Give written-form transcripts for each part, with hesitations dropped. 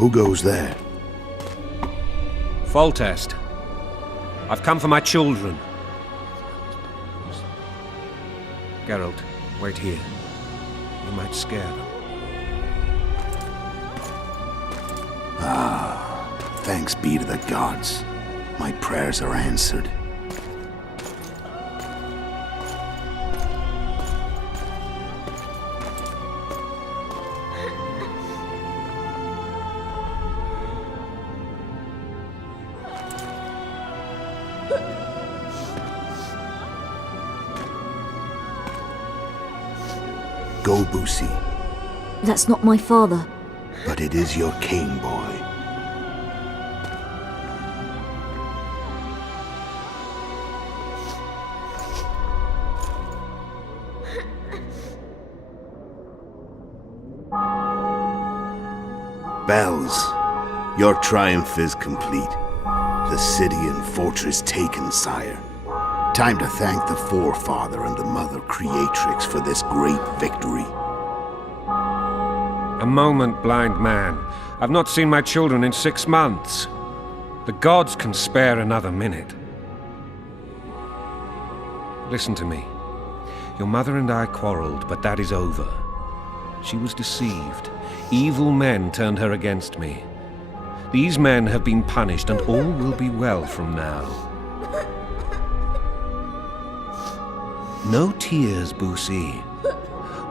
Who goes there? Foltest. I've come for my children. Geralt, wait here. You might scare them. Thanks be to the gods. My prayers are answered. Go, Boosie. That's not my father. But it is your king, boy. Bells, your triumph is complete. The city and fortress taken, sire. Time to thank the Forefather and the Mother Creatrix for this great victory. A moment, blind man. I've not seen my children in 6 months. The gods can spare another minute. Listen to me. Your mother and I quarreled, but that is over. She was deceived. Evil men turned her against me. These men have been punished, and all will be well from now. No tears, Boosie.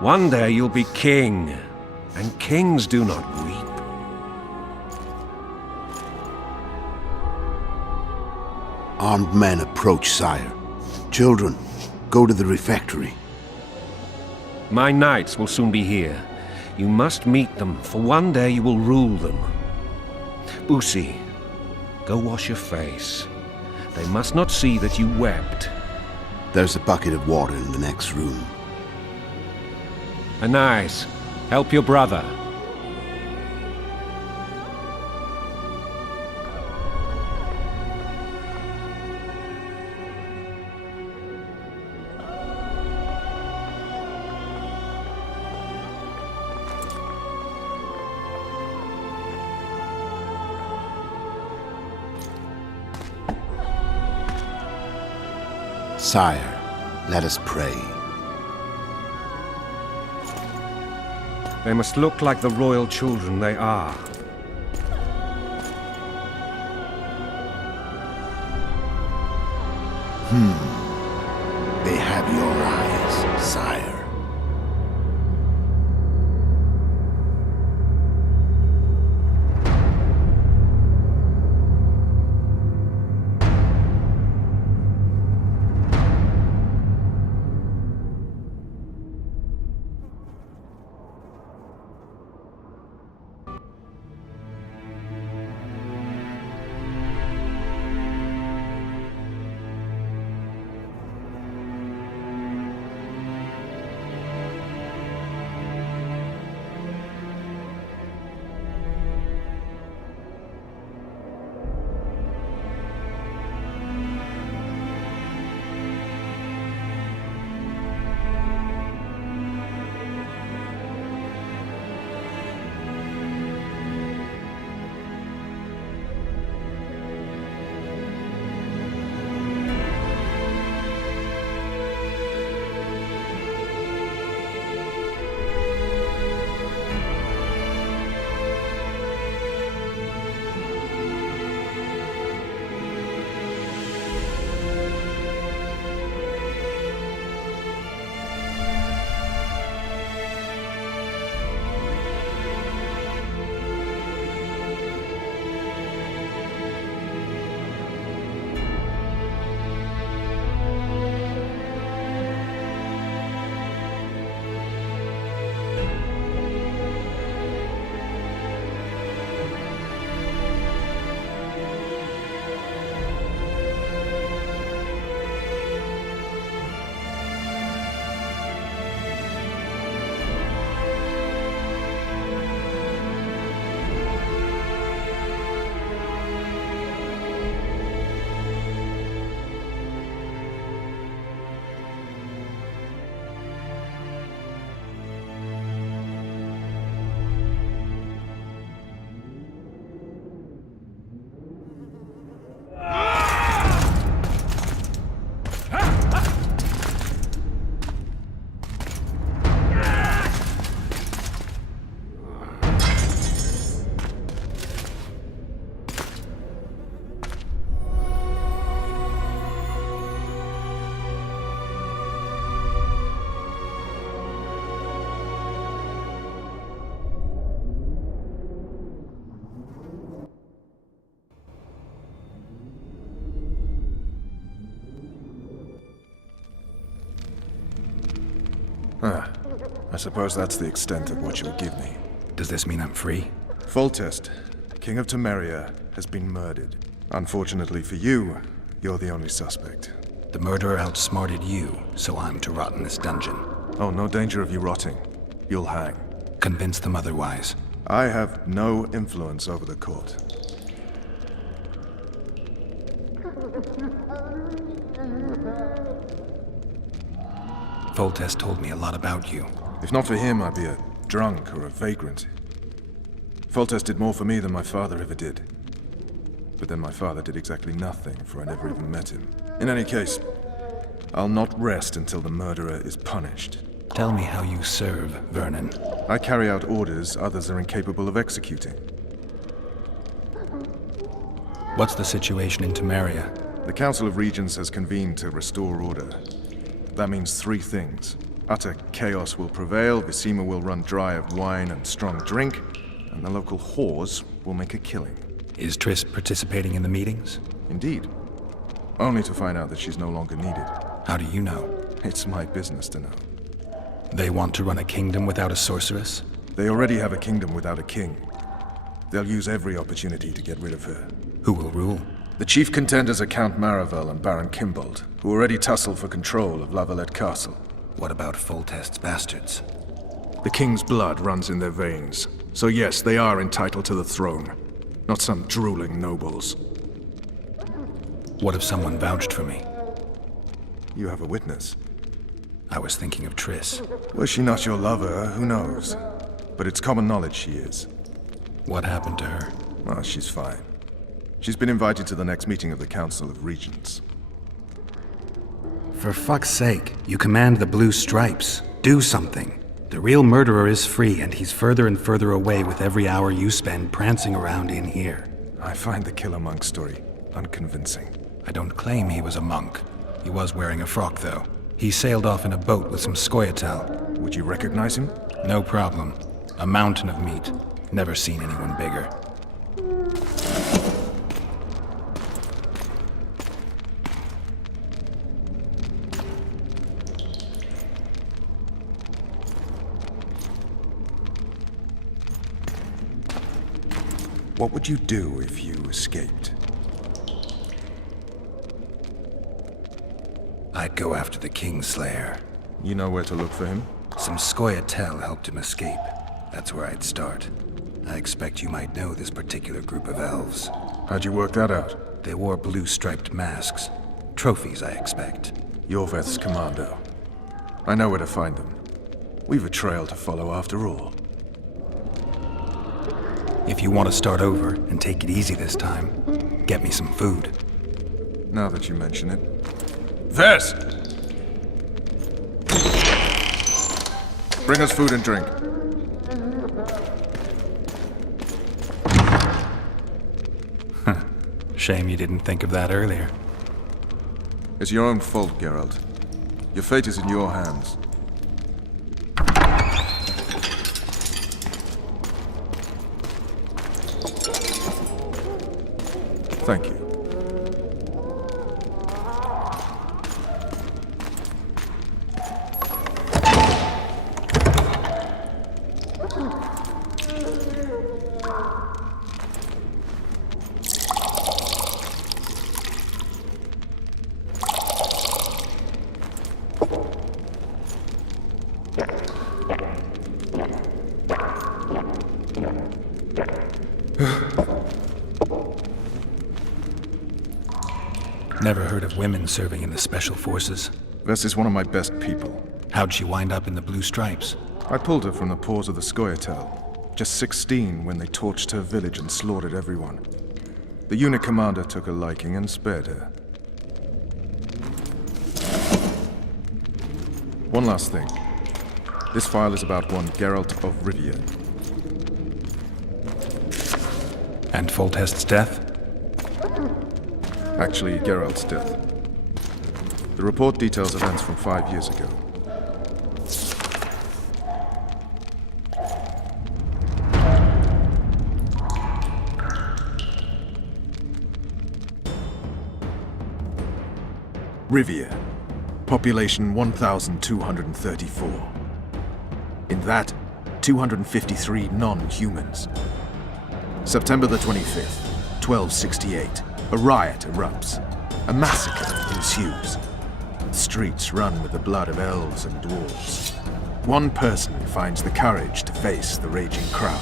One day you'll be king, and kings do not weep. Armed men approach, sire. Children, go to the refectory. My knights will soon be here. You must meet them, for one day you will rule them. Boosie, go wash your face. They must not see that you wept. There's a bucket of water in the next room. Anais, help your brother. Sire, let us pray. They must look like the royal children they are. They have your eyes, sire. I suppose that's the extent of what you'll give me. Does this mean I'm free? Foltest, King of Temeria, has been murdered. Unfortunately for you, you're the only suspect. The murderer outsmarted you, so I'm to rot in this dungeon. Oh, no danger of you rotting. You'll hang. Convince them otherwise. I have no influence over the court. Foltest told me a lot about you. If not for him, I'd be a drunk or a vagrant. Foltest did more for me than my father ever did. But then my father did exactly nothing, for I never even met him. In any case, I'll not rest until the murderer is punished. Tell me how you serve, Vernon. I carry out orders others are incapable of executing. What's the situation in Temeria? The Council of Regents has convened to restore order. That means three things. Utter chaos will prevail, Visima will run dry of wine and strong drink, and the local whores will make a killing. Is Triss participating in the meetings? Indeed. Only to find out that she's no longer needed. How do you know? It's my business to know. They want to run a kingdom without a sorceress? They already have a kingdom without a king. They'll use every opportunity to get rid of her. Who will rule? The chief contenders are Count Maravel and Baron Kimbold, who already tussle for control of Lavalette Castle. What about Foltest's bastards? The king's blood runs in their veins. So yes, they are entitled to the throne. Not some drooling nobles. What if someone vouched for me? You have a witness. I was thinking of Triss. Was she not your lover? Who knows? But it's common knowledge she is. What happened to her? Well, she's fine. She's been invited to the next meeting of the Council of Regents. For fuck's sake, you command the Blue Stripes. Do something. The real murderer is free, and he's further and further away with every hour you spend prancing around in here. I find the Killer Monk story unconvincing. I don't claim he was a monk. He was wearing a frock, though. He sailed off in a boat with some Scoia'tael. Would you recognize him? No problem. A mountain of meat. Never seen anyone bigger. What would you do if you escaped? I'd go after the Kingslayer. You know where to look for him? Some Scoia'tael helped him escape. That's where I'd start. I expect you might know this particular group of elves. How'd you work that out? They wore blue-striped masks. Trophies, I expect. Yorveth's commando. I know where to find them. We've a trail to follow after all. If you want to start over and take it easy this time, get me some food. Now that you mention it. Vess! Bring us food and drink. Shame you didn't think of that earlier. It's your own fault, Geralt. Your fate is in your hands. Thank you. Never heard of women serving in the Special Forces. Vess is one of my best people. How'd she wind up in the Blue Stripes? I pulled her from the paws of the Scoia'tael. Just 16 when they torched her village and slaughtered everyone. The unit commander took a liking and spared her. One last thing. This file is about one Geralt of Rivia. And Foltest's death? Actually, Geralt's death. The report details events from 5 years ago. Rivia. Population 1,234. In that, 253 non-humans. September the 25th, 1268. A riot erupts. A massacre ensues. The streets run with the blood of elves and dwarves. One person finds the courage to face the raging crowd.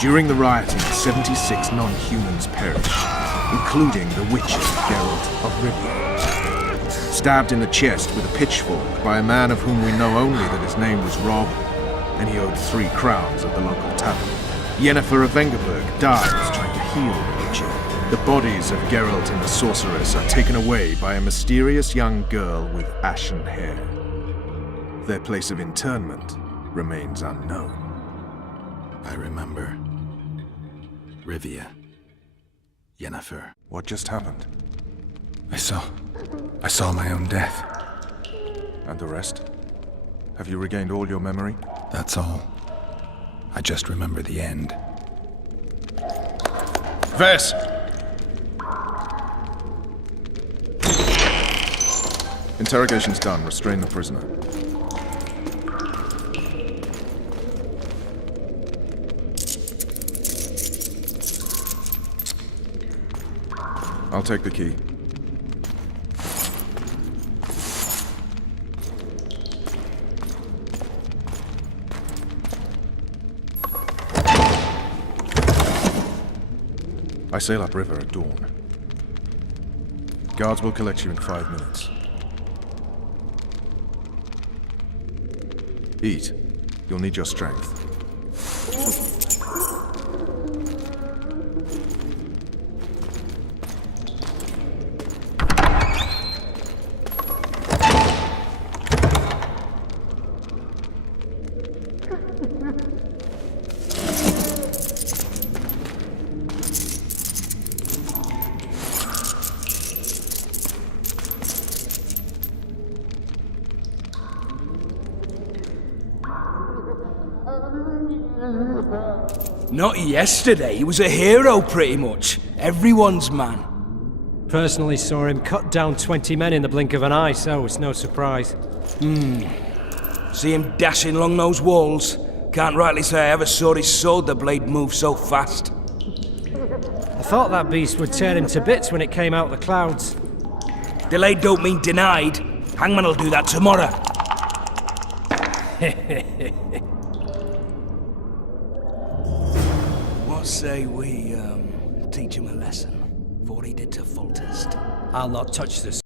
During the rioting, 76 non-humans perish, including the witcher Geralt of Rivia. Stabbed in the chest with a pitchfork by a man of whom we know only that his name was Rob, and he owed 3 crowns at the local tavern. Yennefer of Vengerberg dies trying to heal the witcher. The bodies of Geralt and the sorceress are taken away by a mysterious young girl with ashen hair. Their place of internment remains unknown. I remember. Rivia. Yennefer. What just happened? I saw my own death. And the rest? Have you regained all your memory? That's all. I just remember the end. Vess! Interrogation's done. Restrain the prisoner. I'll take the key. I sail upriver at dawn. Guards will collect you in 5 minutes. Eat. You'll need your strength. Not yesterday, he was a hero pretty much. Everyone's man. Personally saw him cut down 20 men in the blink of an eye, so it's no surprise. See him dashing along those walls? Can't rightly say I ever saw his sword the blade move so fast. I thought that beast would tear him to bits when it came out of the clouds. Delayed don't mean denied. Hangman will do that tomorrow. What say we, teach him a lesson? For what he did to Foltest. I'll not touch this.